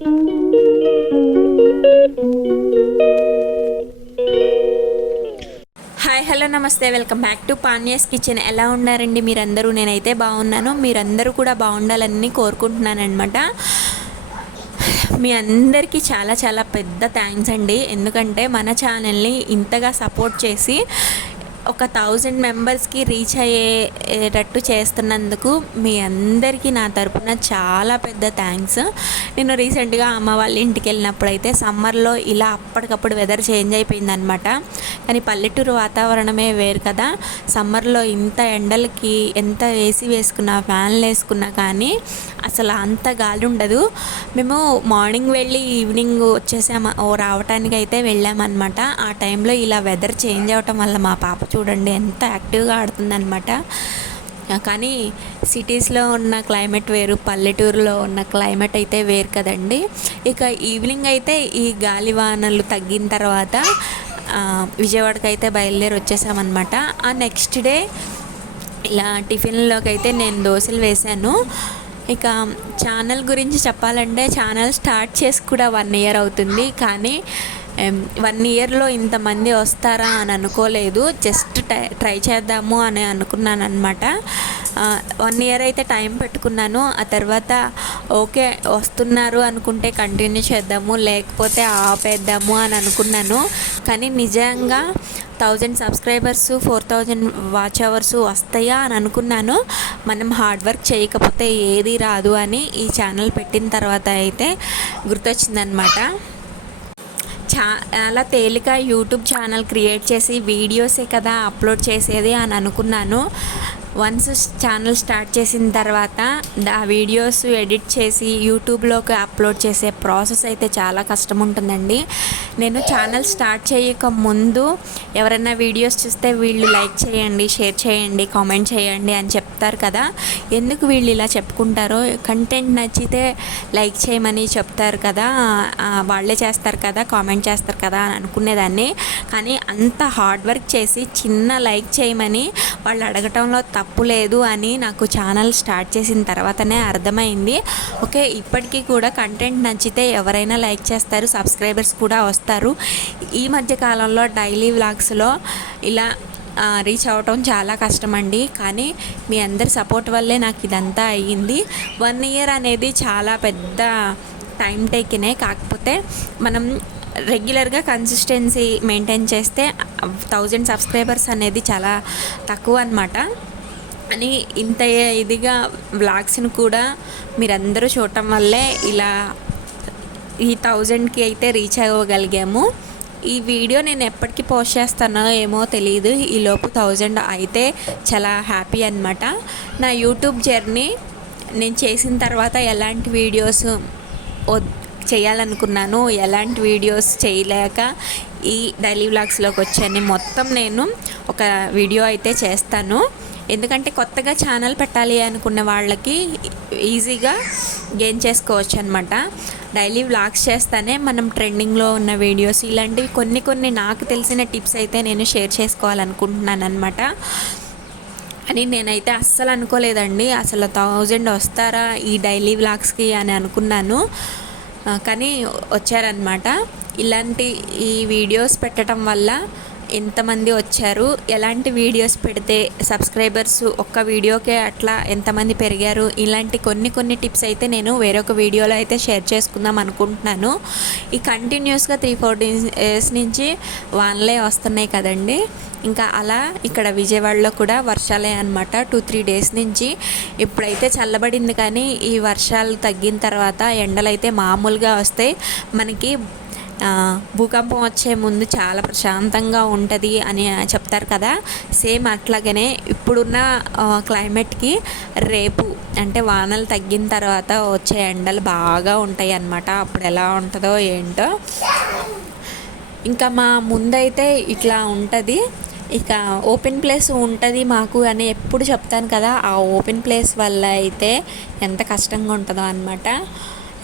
Hi hello నమస్తే, welcome back to పాన్యాస్ kitchen. ఎలా ఉన్నారండి మీరందరూ? నేనైతే బాగున్నాను. మీరందరూ కూడా బాగుండాలని కోరుకుంటున్నాను అనమాట. మీ అందరికీ చాలా చాలా పెద్ద థ్యాంక్స్ అండి. ఎందుకంటే మన ఛానల్ని ఇంతగా సపోర్ట్ చేసి ఒక 1000 మెంబర్స్కి రీచ్ అయ్యేటట్టు చేస్తున్నందుకు మీ అందరికీ నా తరపున చాలా పెద్ద థ్యాంక్స్. నేను రీసెంట్గా అమ్మ వాళ్ళ ఇంటికి వెళ్ళినప్పుడు అయితే సమ్మర్లో ఇలా అప్పటికప్పుడు వెదర్ చేంజ్ అయిపోయిందనమాట. కానీ పల్లెటూరు వాతావరణమే వేరు కదా. సమ్మర్లో ఇంత ఎండలకి ఎంత ఏసీ వేసుకున్నా, ఫ్యాన్లు వేసుకున్నా కానీ అసలు అంత గాలి ఉండదు. మేము మార్నింగ్ వెళ్ళి ఈవినింగ్ రావటానికి అయితే వెళ్ళామన్నమాట. ఆ టైంలో ఇలా వెదర్ చేంజ్ అవ్వటం వల్ల మా పాప చూడండి ఎంత యాక్టివ్గా ఆడుతుందన్నమాట. కానీ సిటీస్లో ఉన్న క్లైమేట్ వేరు, పల్లెటూరులో ఉన్న క్లైమేట్ అయితే వేరు కదండి. ఇక ఈవినింగ్ అయితే ఈ గాలివానలు తగ్గిన తర్వాత విజయవాడకి అయితే బయలుదేరి వచ్చేసామన్నమాట. ఆ నెక్స్ట్ డే ఇలా టిఫిన్లోకి అయితే నేను దోశలు వేశాను. ఇక ఛానల్ గురించి చెప్పాలంటే ఛానల్ స్టార్ట్ చేసి కూడా 1 ఇయర్ అవుతుంది. కానీ 1 ఇయర్లో ఇంతమంది వస్తారా అని అనుకోలేదు. జస్ట్ ట్రై చేద్దాము అని అనుకున్నాను అనమాట. 1 ఇయర్ అయితే టైం పెట్టుకున్నాను. ఆ తర్వాత ఓకే వస్తున్నారు అనుకుంటే కంటిన్యూ చేద్దాము, లేకపోతే ఆపేద్దాము అని అనుకున్నాను. కానీ నిజంగా 1000 సబ్స్క్రైబర్స్, 4000 వాచ్ అవర్స్ వస్తాయా అని అనుకున్నాను. మనం హార్డ్ వర్క్ చేయకపోతే ఏది రాదు అని ఈ ఛానల్ పెట్టిన తర్వాత అయితే గుర్తొచ్చిందనమాట. చాలా తేలిక యూట్యూబ్ ఛానల్ క్రియేట్ చేసి వీడియోసే కదా అప్లోడ్ చేసేది అని అనుకున్నాను. వన్స్ ఛానల్ స్టార్ట్ చేసిన తర్వాత ఆ వీడియోస్ ఎడిట్ చేసి యూట్యూబ్లోకి అప్లోడ్ చేసే ప్రాసెస్ అయితే చాలా కష్టం ఉంటుందండి. నేను ఛానల్ స్టార్ట్ చేయక ముందు ఎవరైనా వీడియోస్ చూస్తే వీళ్ళు లైక్ చేయండి, షేర్ చేయండి, కామెంట్ చేయండి అని చెప్తారు కదా. ఎందుకు వీళ్ళు ఇలా చెప్పుకుంటారో, కంటెంట్ నచ్చితే లైక్ చేయమని చెప్తారు కదా, వాళ్ళే చేస్తారు కదా, కామెంట్ చేస్తారు కదా అని అనుకునేదాన్ని. కానీ అంత హార్డ్ వర్క్ చేసి చిన్న లైక్ చేయమని వాళ్ళు అడగటంలో తప్పు లేదు అని నాకు ఛానల్ స్టార్ట్ చేసిన తర్వాతనే అర్థమైంది. ఓకే, ఇప్పటికీ కూడా కంటెంట్ నచ్చితే ఎవరైనా లైక్ చేస్తారు, సబ్స్క్రైబర్స్ కూడా వస్తారు. ఈ మధ్య కాలంలో డైలీ వ్లాగ్స్లో ఇలా రీచ్ అవ్వటం చాలా కష్టమండి. కానీ మీ అందరి సపోర్ట్ వల్లే నాకు ఇదంతా అయ్యింది. 1 ఇయర్ అనేది చాలా పెద్ద టైం టేకినే. కాకపోతే మనం రెగ్యులర్గా కన్సిస్టెన్సీ మెయింటైన్ చేస్తే 1000 సబ్స్క్రైబర్స్ అనేది చాలా తక్కువ అన్నమాట. అని ఇంత ఇదిగా వ్లాగ్స్ని కూడా మీరందరూ చూడటం వల్లే ఇలా ఈ 1000కి అయితే రీచ్ అవ్వగలిగాము. ఈ వీడియో నేను ఎప్పటికీ పోస్ట్ చేస్తానో ఏమో తెలియదు. ఈలోపు 1000 అయితే చాలా హ్యాపీ అనమాట. నా యూట్యూబ్ జర్నీ నేను చేసిన తర్వాత ఎలాంటి వీడియోస్ చేయాలనుకున్నాను, ఎలాంటి వీడియోస్ చేయలేక ఈ డైలీ వ్లాగ్స్లోకి వచ్చాను మొత్తం నేను ఒక వీడియో అయితే చేస్తాను. ఎందుకంటే కొత్తగా ఛానల్ పెట్టాలి అనుకున్న వాళ్ళకి ఈజీగా గెయిన్ చేసుకోవచ్చు అనమాట. డైలీ వ్లాగ్స్ చేస్తానే మనం ట్రెండింగ్లో ఉన్న వీడియోస్ ఇలాంటివి కొన్ని నాకు తెలిసిన టిప్స్ అయితే నేను షేర్ చేసుకోవాలనుకుంటున్నాను అనమాట. అని నేనైతే అస్సలు అనుకోలేదండి, అసలు 1000 వస్తారా ఈ డైలీ వ్లాగ్స్కి అని అనుకున్నాను. కానీ వచ్చారనమాట. ఇలాంటి ఈ వీడియోస్ పెట్టడం వల్ల ఎంతమంది వచ్చారు, ఎలాంటి వీడియోస్ పెడితే సబ్స్క్రైబర్స్ ఒక్క వీడియోకే అట్లా ఎంతమంది పెరిగారు, ఇలాంటి కొన్ని టిప్స్ అయితే నేను వేరొక వీడియోలో అయితే షేర్ చేసుకుందాం అనుకుంటున్నాను. ఈ కంటిన్యూస్గా 3-4 డేస్ నుంచి వానలే వస్తున్నాయి కదండి. ఇంకా అలా ఇక్కడ విజయవాడలో కూడా వర్షాలే అనమాట 2-3 డేస్ నుంచి. ఇప్పుడైతే చల్లబడింది, కానీ ఈ వర్షాలు తగ్గిన తర్వాత ఎండలైతే మామూలుగా వస్తాయి. మనకి భూకంపం వచ్చే ముందు చాలా ప్రశాంతంగా ఉంటుంది అని చెప్తారు కదా. సేమ్ అట్లాగనే ఇప్పుడున్న క్లైమేట్కి రేపు అంటే వానలు తగ్గిన తర్వాత వచ్చే ఎండలు బాగా ఉంటాయి అన్నమాట. అప్పుడు ఎలా ఉంటుందో ఏంటో. ఇంకా మా ముందైతే ఇట్లా ఉంటుంది. ఇక ఓపెన్ ప్లేస్ ఉంటుంది మాకు అని ఎప్పుడు చెప్తాను కదా. ఆ ఓపెన్ ప్లేస్ వల్ల అయితే ఎంత కష్టంగా ఉంటుందో అన్నమాట.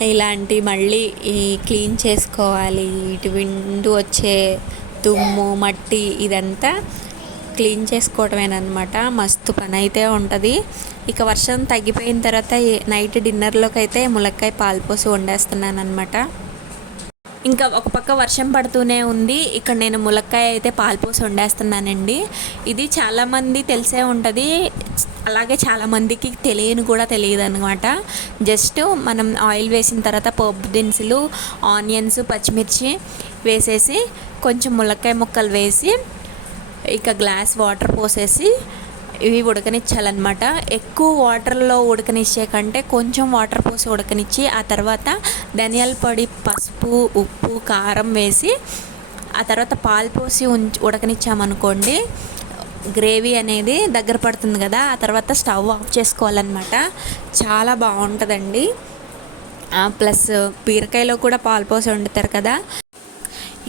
ఇలాంటి మళ్ళీ ఈ క్లీన్ చేసుకోవాలి, ఇటు విండు వచ్చే దుమ్ము మట్టి ఇదంతా క్లీన్ చేసుకోవడమేనమాట. మస్తు పని అయితే ఉంటుంది. ఇక వర్షం తగ్గిపోయిన తర్వాత నైట్ డిన్నర్లోకి అయితే ములక్కాయ పాలు పోసి వండేస్తున్నాను అనమాట. ఇంకా ఒక పక్క వర్షం పడుతూనే ఉంది. ఇక్కడ నేను ములక్కాయ అయితే పాలు పోసి వండేస్తున్నానండి. ఇది చాలామంది తెలిసే ఉంటుంది, అలాగే చాలామందికి తెలియని కూడా తెలియదు అనమాట. జస్ట్ మనం ఆయిల్ వేసిన తర్వాత పోపు దినుసులు, ఆనియన్స్, పచ్చిమిర్చి వేసేసి కొంచెం ములక్కాయ ముక్కలు వేసి ఇక గ్లాస్ వాటర్ పోసేసి ఇవి ఉడకనిచ్చాలన్నమాట. ఎక్కువ వాటర్లో ఉడకనిచ్చే కంటే కొంచెం వాటర్ పోసి ఉడకనిచ్చి ఆ తర్వాత ధనియాల పొడి, పసుపు, ఉప్పు, కారం వేసి ఆ తర్వాత పాలు పోసి ఉడకనిచ్చామనుకోండి, గ్రేవీ అనేది దగ్గర పడుతుంది కదా. ఆ తర్వాత స్టవ్ ఆఫ్ చేసుకోవాలన్నమాట. చాలా బాగుంటుందండి. ప్లస్ బీరకాయలో కూడా పాలు పోసి వండుతారు కదా,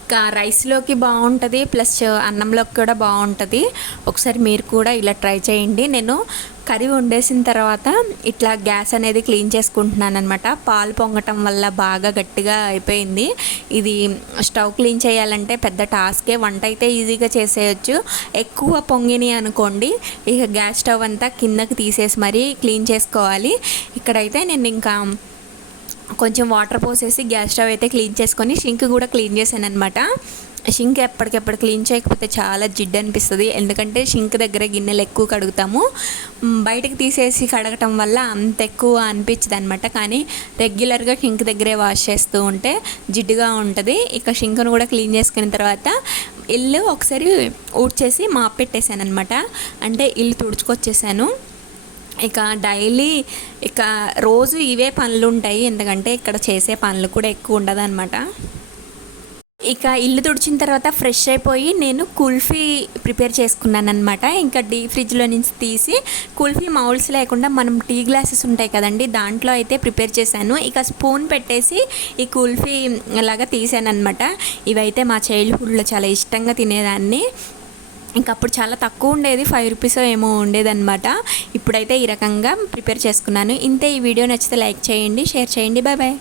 ఇక రైస్లోకి బాగుంటుంది, ప్లస్ అన్నంలోకి కూడా బాగుంటుంది. ఒకసారి మీరు కూడా ఇలా ట్రై చేయండి. నేను కర్రీ వండేసిన తర్వాత ఇట్లా గ్యాస్ అనేది క్లీన్ చేసుకుంటున్నాను అనమాట. పాలు పొంగటం వల్ల బాగా గట్టిగా అయిపోయింది. ఇది స్టవ్ క్లీన్ చేయాలంటే పెద్ద టాస్కే. వంట అయితే ఈజీగా చేసేయచ్చు. ఎక్కువ పొంగిని అనుకోండి, ఇక గ్యాస్ స్టవ్ అంతా కిందకి తీసేసి మరీ క్లీన్ చేసుకోవాలి. ఇక్కడైతే నేను ఇంకా కొంచెం వాటర్ పోసేసి గ్యాస్ స్టవ్ అయితే క్లీన్ చేసుకొని షింక్ కూడా క్లీన్ చేశాను అనమాట. షింక్ ఎప్పటికెప్పుడు క్లీన్ చేయకపోతే చాలా జిడ్డు అనిపిస్తుంది. ఎందుకంటే షింక్ దగ్గర గిన్నెలు ఎక్కువ కడుగుతాము, బయటకు తీసేసి కడగటం వల్ల అంత ఎక్కువ అనిపించదు అనమాట. కానీ రెగ్యులర్గా షింక్ దగ్గరే వాష్ చేస్తూ ఉంటే జిడ్డుగా ఉంటుంది. ఇక షింక్ను కూడా క్లీన్ చేసుకున్న తర్వాత ఇల్లు ఒకసారి ఊడ్చేసి మాప్ పెట్టేశాను అనమాట. అంటే ఇల్లు తుడుచుకొచ్చేసాను. ఇక డైలీ ఇక రోజు ఇవే పనులు ఉంటాయి, ఎందుకంటే ఇక్కడ చేసే పనులు కూడా ఎక్కువ ఉండదు అనమాట. ఇక ఇల్లు తుడిచిన తర్వాత ఫ్రెష్ అయిపోయి నేను కుల్ఫీ ప్రిపేర్ చేసుకున్నాను అనమాట. ఇంకా డీప్ ఫ్రిడ్జ్లో నుంచి తీసి కుల్ఫీ మౌల్స్ లేకుండా మనం టీ గ్లాసెస్ ఉంటాయి కదండి, దాంట్లో అయితే ప్రిపేర్ చేశాను. ఇక స్పూన్ పెట్టేసి ఈ కుల్ఫీ లాగా తీసాను అనమాట. ఇవైతే మా చైల్డ్హుడ్లో చాలా ఇష్టంగా తినేదాన్ని. ఇంకా అప్పుడు చాలా తక్కువ ఉండేది, 5 రూపీస్ ఏమో ఉండేదన్నమాట. ఇప్పుడైతే ఈ రకంగా ప్రిపేర్ చేసుకున్నాను. ఇంతే. ఈ వీడియో నచ్చితే లైక్ చేయండి, షేర్ చేయండి. Bye bye.